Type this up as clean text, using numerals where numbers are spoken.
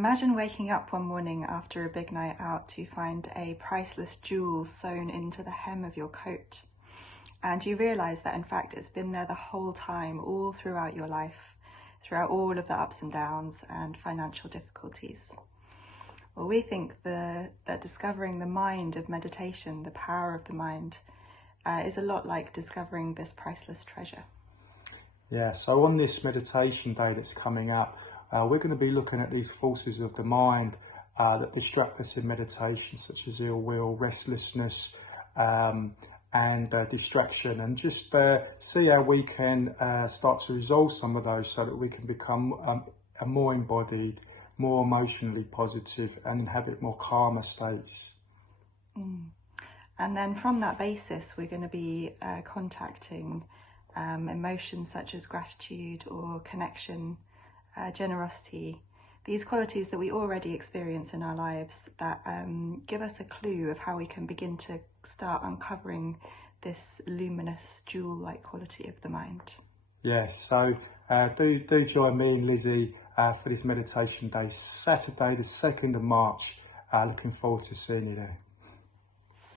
Imagine waking up one morning after a big night out to find a priceless jewel sewn into the hem of your coat. And you realise that in fact it's been there the whole time, all throughout your life, throughout all of the ups and downs and financial difficulties. Well, we think that discovering the mind of meditation, the power of the mind, is a lot like discovering this priceless treasure. Yeah, so on this meditation day that's coming up, we're going to be looking at these forces of the mind that distract us in meditation, such as ill will, restlessness, and distraction, and just see how we can start to resolve some of those so that we can become a more embodied, more emotionally positive, and inhabit more calmer states. And then from that basis, we're going to be contacting emotions such as gratitude or connection, generosity, these qualities that we already experience in our lives that give us a clue of how we can begin to start uncovering this luminous jewel-like quality of the mind. Yes, so do join me and Lizzy for this meditation day, Saturday the 2nd of March. Looking forward to seeing you there.